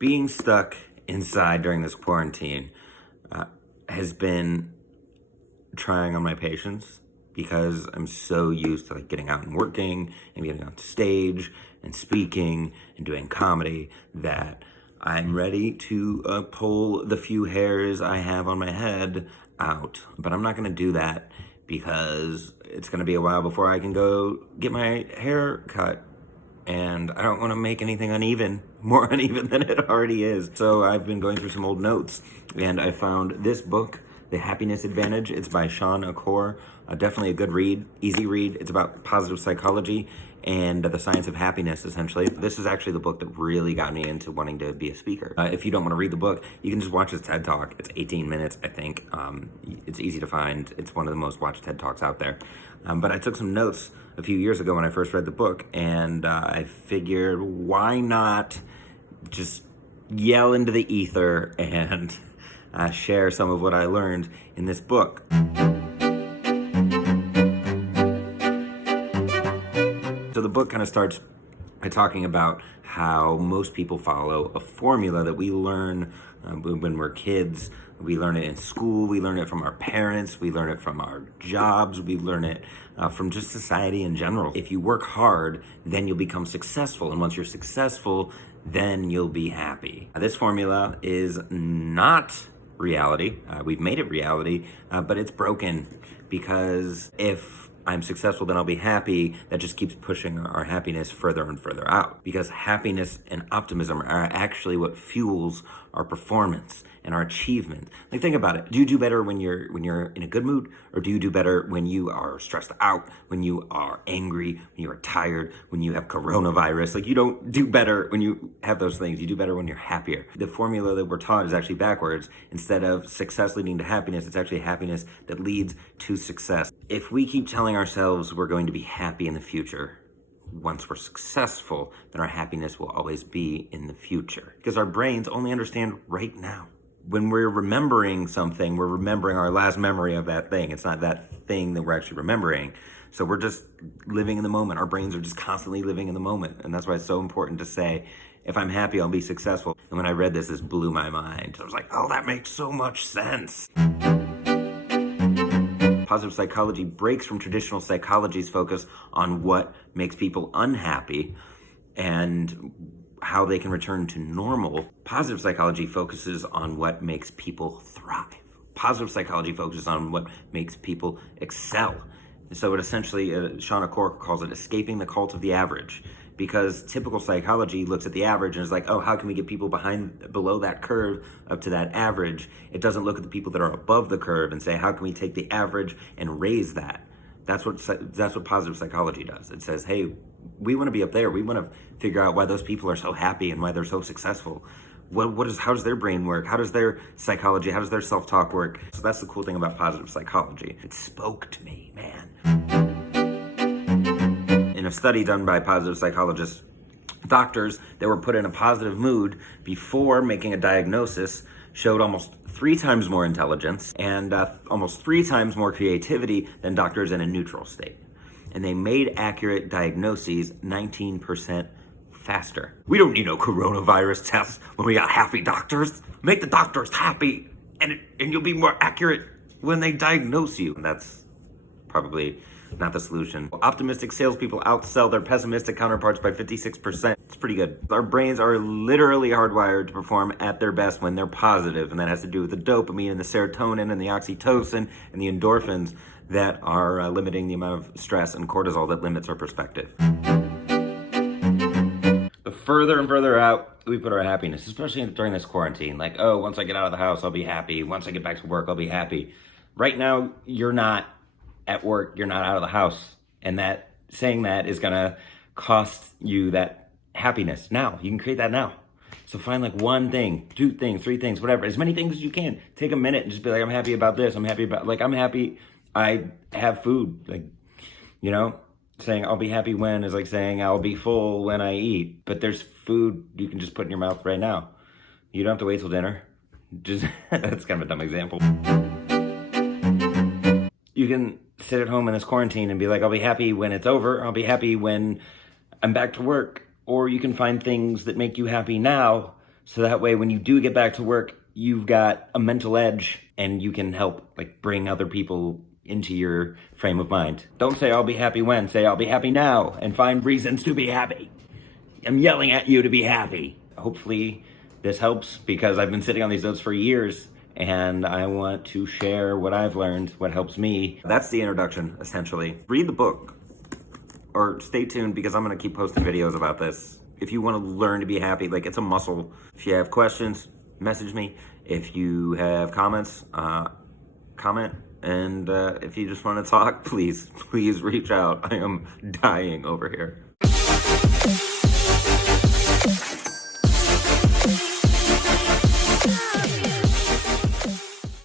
Being stuck inside during this quarantine has been trying on my patience because I'm so used to like getting out and working and getting on stage and speaking and doing comedy that I'm ready to pull the few hairs I have on my head out. But I'm not going to do that because it's going to be a while before I can go get my hair cut. And I don't want to make anything uneven, more uneven than it already is. So I've been going through some old notes, and I found this book, The Happiness Advantage. It's by Sean Achor. Definitely a good read, easy read. It's about positive psychology and the science of happiness, essentially. This is actually the book that really got me into wanting to be a speaker. If you don't want to read the book, you can just watch his TED Talk. It's 18 minutes, I think. It's easy to find. It's one of the most watched TED Talks out there. But I took some notes a few years ago when I first read the book, and I figured, why not just yell into the ether and share some of what I learned in this book. So the book kind of starts by talking about how most people follow a formula that we learn when we're kids. We learn it in school, we learn it from our parents, we learn it from our jobs, we learn it from just society in general. If you work hard, then you'll become successful. And once you're successful, then you'll be happy. This formula is not reality. We've made it reality, but it's broken because if I'm successful, then I'll be happy. That just keeps pushing our happiness further and further out, because happiness and optimism are actually what fuels our performance and our achievement. Like, think about it. Do you do better when you're in a good mood, or do you do better when you are stressed out, when you are angry, when you are tired, when you have coronavirus? Like, you don't do better when you have those things. You do better when you're happier. The formula that we're taught is actually backwards. Instead of success leading to happiness, it's actually happiness that leads to success. If we keep telling ourselves we're going to be happy in the future, once we're successful, then our happiness will always be in the future, because our brains only understand right now. When we're remembering something, we're remembering our last memory of that thing. It's not that thing that we're actually remembering. So we're just living in the moment. Our brains are just constantly living in the moment. And that's why it's so important to say, if I'm happy, I'll be successful. And when I read this blew my mind. I was like, oh, that makes so much sense. Positive psychology breaks from traditional psychology's focus on what makes people unhappy and how they can return to normal. Positive psychology focuses on what makes people thrive. Positive psychology focuses on what makes people excel. And so it essentially, Sean Achor calls it escaping the cult of the average, because typical psychology looks at the average and is like, oh, how can we get people below that curve up to that average? It doesn't look at the people that are above the curve and say, how can we take the average and raise that? That's what positive psychology does. It says, hey, we want to be up there. We want to figure out why those people are so happy and why they're so successful. How does their brain work? How does their psychology, how does their self-talk work? So that's the cool thing about positive psychology. It spoke to me, man. In a study done by positive psychologists, doctors that were put in a positive mood before making a diagnosis showed almost 3 times more intelligence and almost 3 times more creativity than doctors in a neutral state. And they made accurate diagnoses 19% faster. We don't need no coronavirus tests when we got happy doctors. Make the doctors happy, and you'll be more accurate when they diagnose you. And that's probably not the solution. Optimistic salespeople outsell their pessimistic counterparts by 56%. It's pretty good. Our brains are literally hardwired to perform at their best when they're positive, and that has to do with the dopamine and the serotonin and the oxytocin and the endorphins that are limiting the amount of stress and cortisol that limits our perspective. The further and further out we put our happiness, especially during this quarantine, like, oh, once I get out of the house, I'll be happy. Once I get back to work, I'll be happy. Right now, you're not at work, you're not out of the house. And that saying that is gonna cost you that happiness now. You can create that now. So find like 1 thing, 2 things, 3 things, whatever, as many things as you can. Take a minute and just be like, I'm happy about this. I'm happy I have food. Like, you know, saying I'll be happy when is like saying I'll be full when I eat. But there's food you can just put in your mouth right now. You don't have to wait till dinner. Just that's kind of a dumb example. You can sit at home in this quarantine and be like, I'll be happy when it's over. I'll be happy when I'm back to work. Or you can find things that make you happy now So that way, when you do get back to work, you've got a mental edge and you can help like bring other people into your frame of mind. Don't say I'll be happy when, say I'll be happy now and find reasons to be happy. I'm yelling at you to be happy. Hopefully this helps because I've been sitting on these notes for years and I want to share what I've learned, what helps me. That's the introduction, essentially. Read the book or stay tuned because I'm gonna keep posting videos about this. If you wanna learn to be happy, like it's a muscle. If you have questions, message me. If you have comments, comment. And if you just wanna talk, please reach out. I am dying over here.